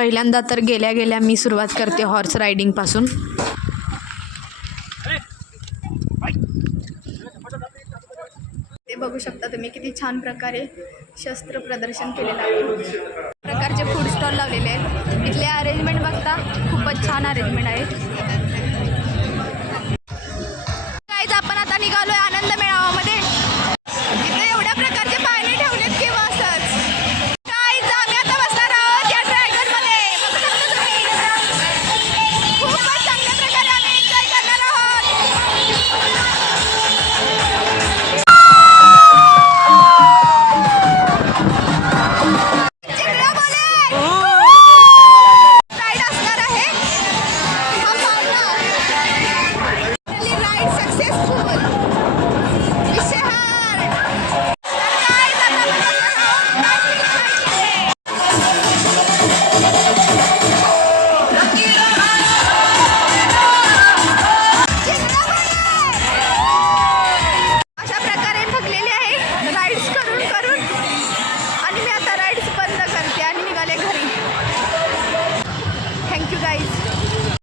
पहिल्यांदा तर गेल्या गेल्या मी सुरुवात करते हॉर्स रायडिंगपासून. ते बघू शकता तुम्ही किती छान प्रकारे शस्त्र प्रदर्शन केलेलं आहे. प्रकारचे फूड स्टॉल लावलेले आहेत. इथले अरेंजमेंट बघता खूपच छान अरेंजमेंट आहे.